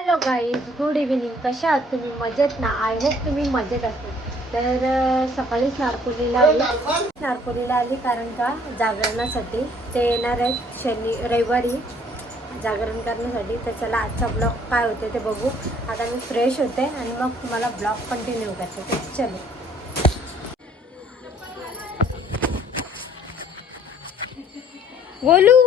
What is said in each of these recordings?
Hello guys, good evening. कशा आहात तुम्ही? मजेत ना? आय होप तुम्ही मजेत असेल. तर सकाळीच नारकोलीला आली कारण का जागरणासाठी ते येणार आहेत रविवारी जागरण करण्यासाठी. तर चला आजचा ब्लॉग काय होते ते बघू. आता मी फ्रेश होते आणि मग तुम्हाला ब्लॉग कंटिन्यू करते. तर चलो. गोलू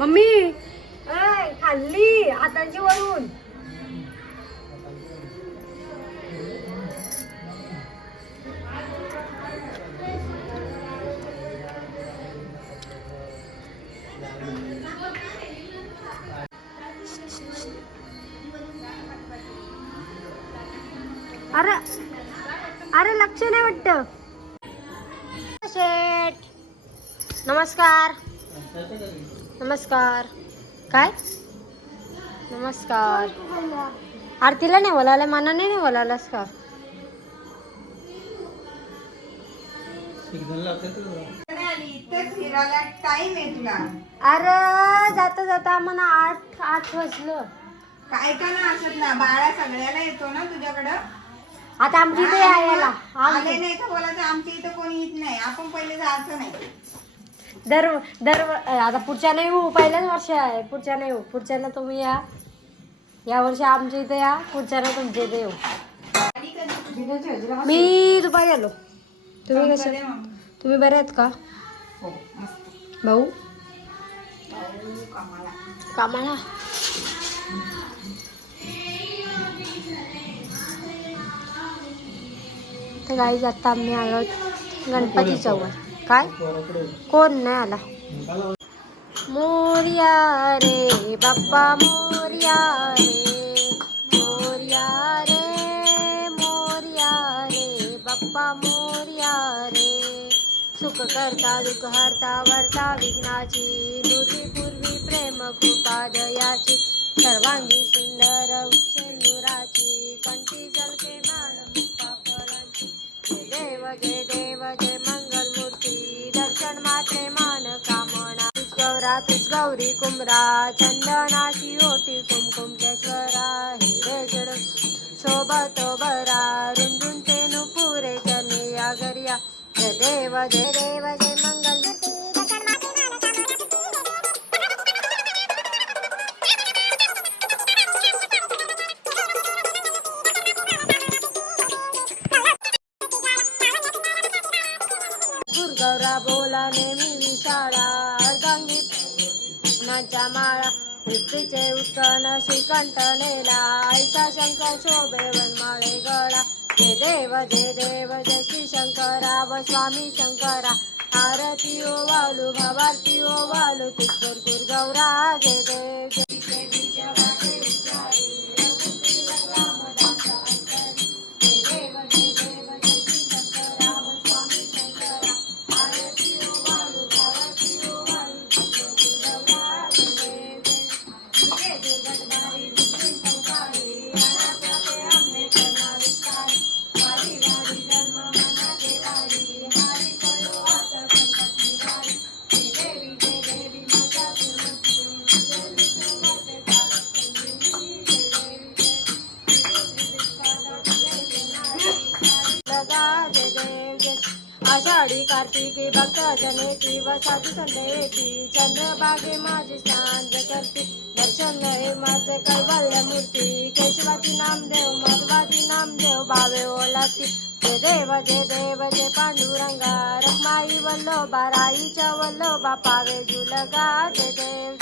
मम्मी खाल्ली हातांची वळून. अरे अरे लक्ष नाही वाटत. शेठ नमस्कार. नमस्कार. काय नमस्कार? आरतीला नाही बोलायला, मनाने नाही बोलायलास का? अरे जाता जाता म्हणा 8 वाजलं. काय का ना असत ना बाळा सगळ्याला येतो ना तुझ्याकडं. आता आमची इथे यायला आले नाही तर बोलायचं आमच्या इथं कोणी येत नाही, आपण पहिले जायचं नाही. दर आता पुढच्या नाही येऊ, पहिल्याच वर्ष आहे. पुढच्या नाही येऊ, पुढच्याला तुम्ही या वर्षी आमच्या इथे या, पुढच्याला तुमच्या इथे येऊ. मी दुपारी आलो. तुम्ही कसे? तुम्ही बरे आहेत का? भाऊ कामाला. तर गाईज आता आम्ही आलो गणपतीच्या वर. काय कोण नाही आला? मोरया रे बाप्पा मोरया रे, मोरया रे, मोरया रे बाप्पा मोरया रे. सुख करता दुःख हरता वरता विघ्नाची, नुरी पूर्वी प्रेम कृपा दयाची. सर्वांगी सुंदर उच्चेंदुराची, कंठी झलके मान मुक्ता फळांची. जय देव जय मंगल मूर्ती, दर्शन मात्रे मान कामना. तुझ गौरी कुमरा, चंदनाची ओटी कुमकुम केशवरा. हिरे जड सोबत बरा, रुंजून तेनु पुरे चरणी या गरिया. जय देव जय मंगल मूर्ती, दर्शन मात्रे मान गौरा बोला नेहमी विशाळा, अर्धांगी नाच्या माळा. पृथ्वीचे उत्कन श्रीकंठ नेला, ऐसा शंकर शोभे वनमाळे गळा. जय देव जय श्री शंकरा व स्वामी शंकरा. आरती ओ वालू भवारती ओ वालू तुझ गौरा. जय देव आषाढी कार्तिकी भक्त जनेती वसाची संदेती. चंद्रभागे माझे शांत करते, दर्शन हे माझे कैवल्य मूर्ती. केशवाची नामदेव माधवाची नामदेव भावे ओलाती. जय देव जय पांडुरंगा, रखमाई वल्लोबा राईच्या वल्लोबा पावे जुलगा. जय देव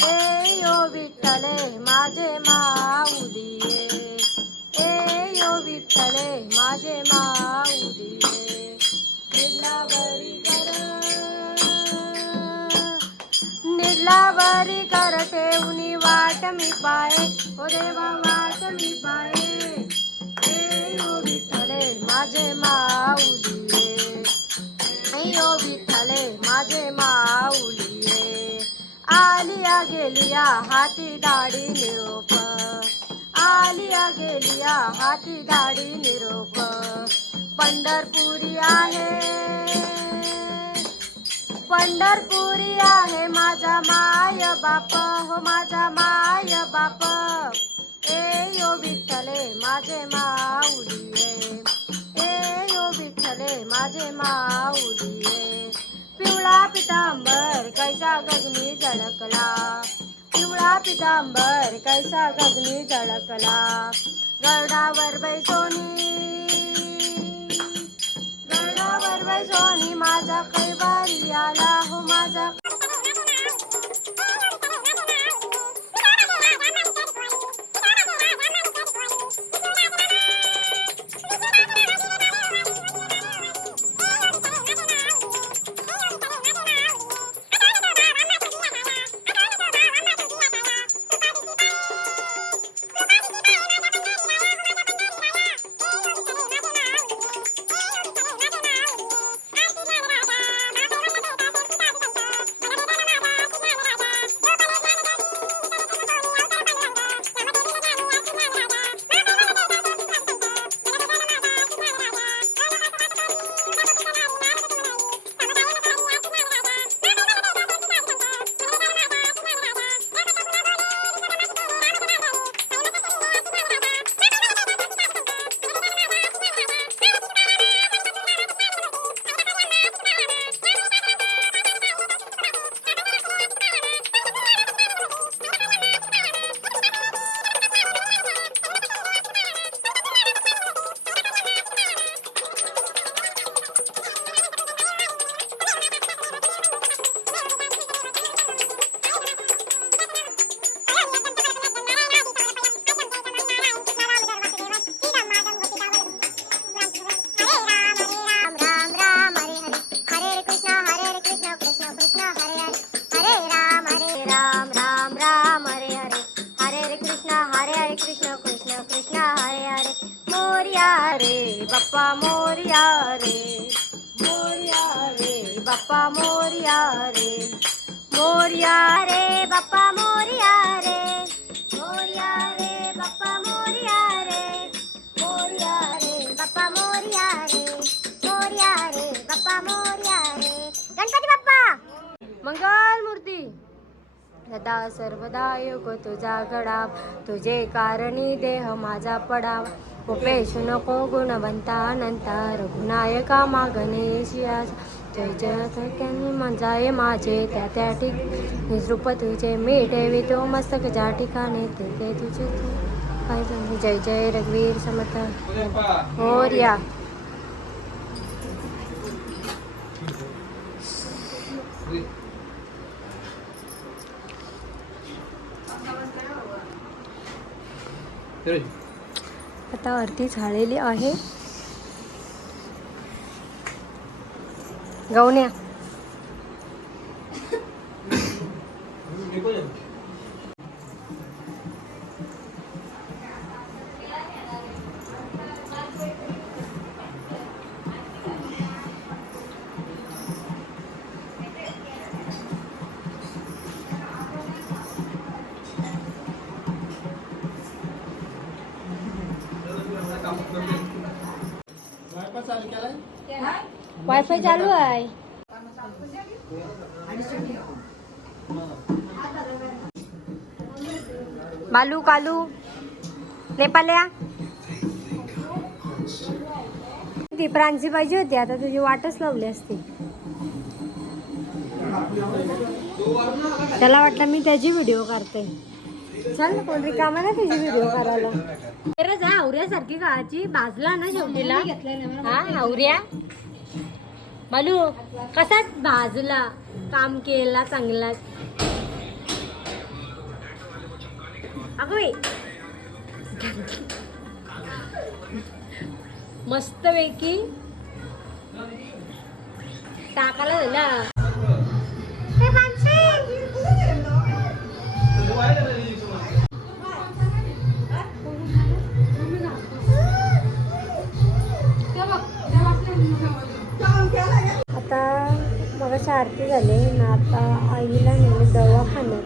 जय यो विठ्ठले माझे माऊली, ए यो विठ्ठले माझे माऊली. निर्लावरी कर ठेवणी वाट मी पाये, ओ देवा वाट मी पाये. हे ओ विठ्ठले माझे माझे माऊली अय्यो विठ्ठले माझे माऊली आलिया गेलिया हाती दाढी निरोप आलिया गेलिया हाती दाढी निरोप पंढरपुरी आहे माझा माय बाप हो माझा माय बाप ए यो विठ्ठले माझे माऊली ए यो विठ्ठले माझे माऊली पिवळा पितांबर कैसा गगनी झळकला पिवळा पितांबर कैसा गगनी झळकला गरुडावर बैसोनी माझा कैवारी आला हो माझा बाप्पा मोरया रे बाप्पा मोरया रे बाप्पा मोरया रे बाप्पा मोरया रे बाप्पा मोरया रे बाप्पा मोरया रे गणपती बाप्पा मंगल मूर्ती सदा सर्वदा योग तुझा घडा तुझे कारणी देह माझा पडावा उपेश नको गुणवंता अनंता रघुनायका मागणेशिया जय जय थक्यानी मंजाये माझे त्या त्या रूप तुझे मी ठेवितो मस्तक ज्या ठिकाणी ते तुझे जय जय रघुवीर समर्थ मोरया आता आरती झालेली आहे. गवण्या वायफाय चालू आहे. बालू कालू नेपाल्या ती प्रांची पाहिजे होती. आता तुझी वाटच लावली असती. त्याला वाटलं मी त्याची व्हिडिओ काढते. चल कोण रिकामा ना तुझी व्हिडिओ करायला. जा हावऱ्यासारखी गाची भाजला ना शेवटीला. हा हावऱ्या बालू कसाच भाजला. काम केला चांगलाच. अगं मस्त पैकी टाकायला झाला. आता मग आरती झाली ना, आता आईला नेले दवाखान्यात.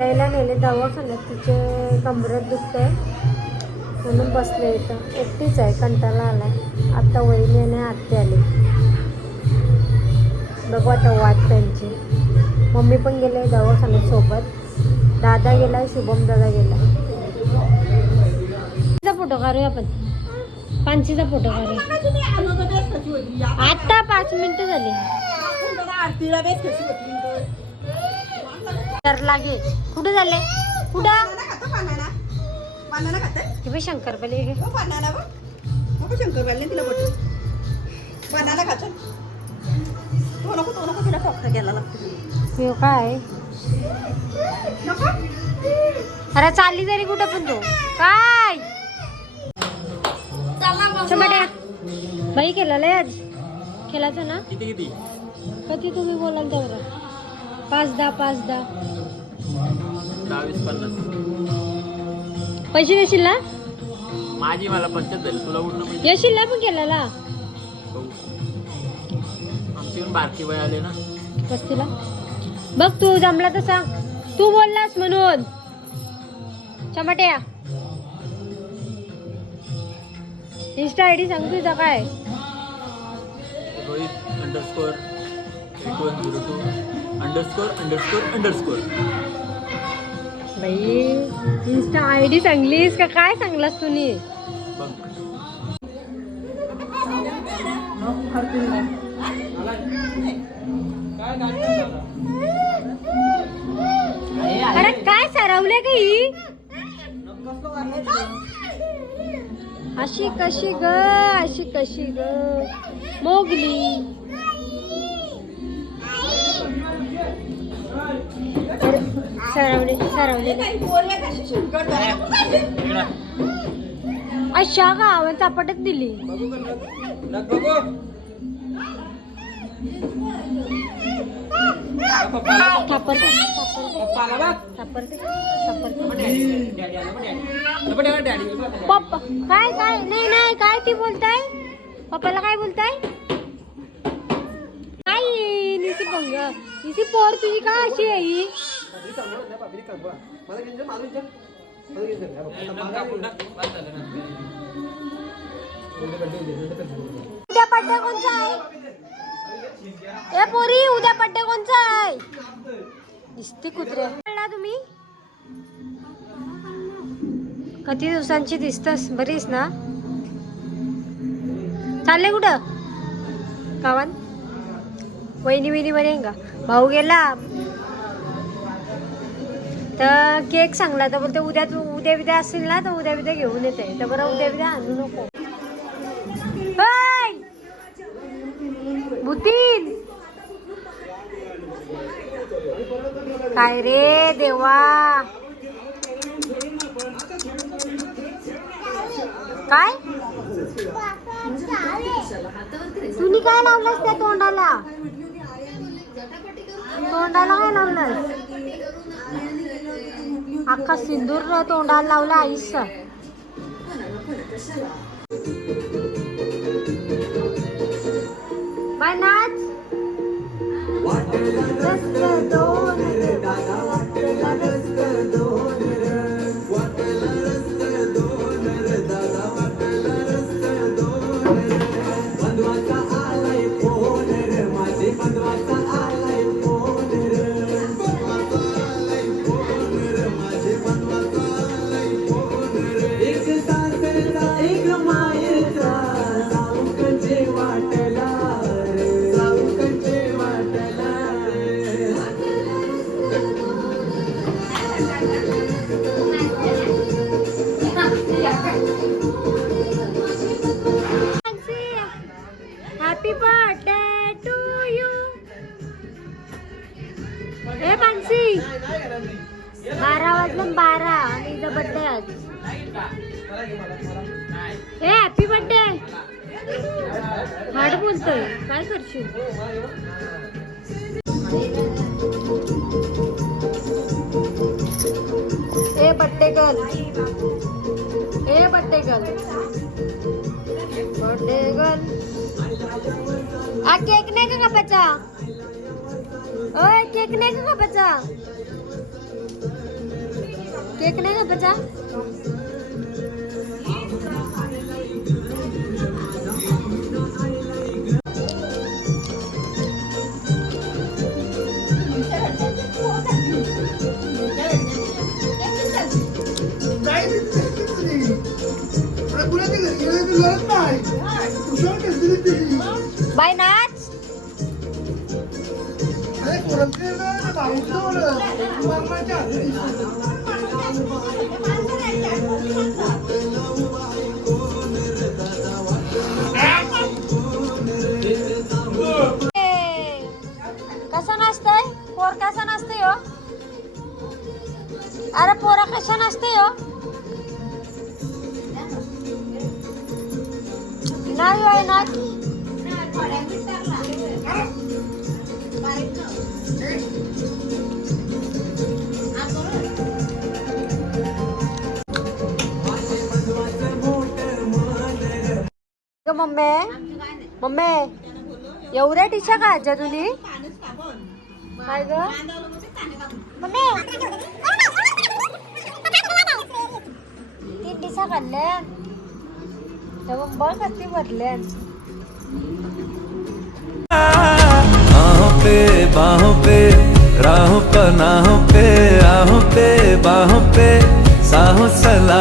आईला नेले दवाखान्यात, तिचे कमरेत दुखतंय म्हणून बसले इथं. एकटीच आहे, कंटाळा आलाय. आता वहिनी आणि आत्ते आली. बघू आता वाट त्यांची. मम्मी पण गेले दवाखान्यात सोबत. दादा गेलाय, शुभम दादा गेलाय. फोटो काढूया आपण. पानसीचा फोटो काढूया. आता 5 मिनिटं झाली. तर लागे कुठे झाले? कुठं शंकरपाली घे. शंकरपाली तिला बट बनाना खाच तो नको तिला फक्त गेला लागतो. काय अरे चालली जरी कुठं पण तू काय बाई केलेलं आहे आज. केलाचं ना? कधी तुम्ही बोलाल तेवढं? 5-10 पैसे देशील ना? माझी मला 75 तुला उठणं येशील ना पण केलेला. आमची पण बारकी वय आले ना. वस्तीला बघ तू जमला तर सांग. तू बोललास म्हणून. चमाट्या इंस्टा आयडी सांग तुझा काय? रोहित_8102_______. बाई इंस्टा आयडी सांगलीस का काय सांगलास तुम्ही? अरे काय सरवले का ही? अशी कशी ग, अशी कशी ग मोगली. सरवले अशा गावात चापटच दिली. पप्पा काय काय नाही नाही काय ती बोलताय? पप्पाला काय बोलताय? काय निसी पंग निसी पोर तुझी का अशी आहे ही? उद्या बड्डे कोणचा आहे? ए पोरी उद्या बड्डे कोणचा आहे? दिसते कुत्रे. तुम्ही किती दिवसांची दिसतस? बरीस ना? चालले कुठं गावात? वहिनी बरे का? भाऊ गेला तर केक सांगला तर बोलते उद्या असेल ना तर उद्या घेऊन येते. तर बरं उद्या आणू नको. भूतीन काय रे देवा. काय तुम्ही काय लावलंस त्या तोंडाला? काय लावलंस? अख्खा सिंदूर तोंडाला लावला आईस. बाय नाच. Happy birthday to you. हे मानसी 12 वाजून 12 आणि हिचा बर्थडे आज. हे हॅपी बर्थडे. हाड बोलतोय काय करशील? गर्ल ए बर्थडे गर्ल बर्थडे गर्ल आ केक नाही का कापायचा ओय केक नाही का कापायचा केक नाही कापायचा बाय नाच कसा नाचतय पोर कसा नाचतय हो अरे पोरा कशा नाचतय हो नाही होय नाच मम्मी मम्मी एवढ्या टिशा का आज्या तुझी काय ग मम्मी 3 टिशा काढल्या तेव्हा बघ किती भरल्या बाहों पे राहों पनाहों पे आहों पे बाहों पे साहों सलाह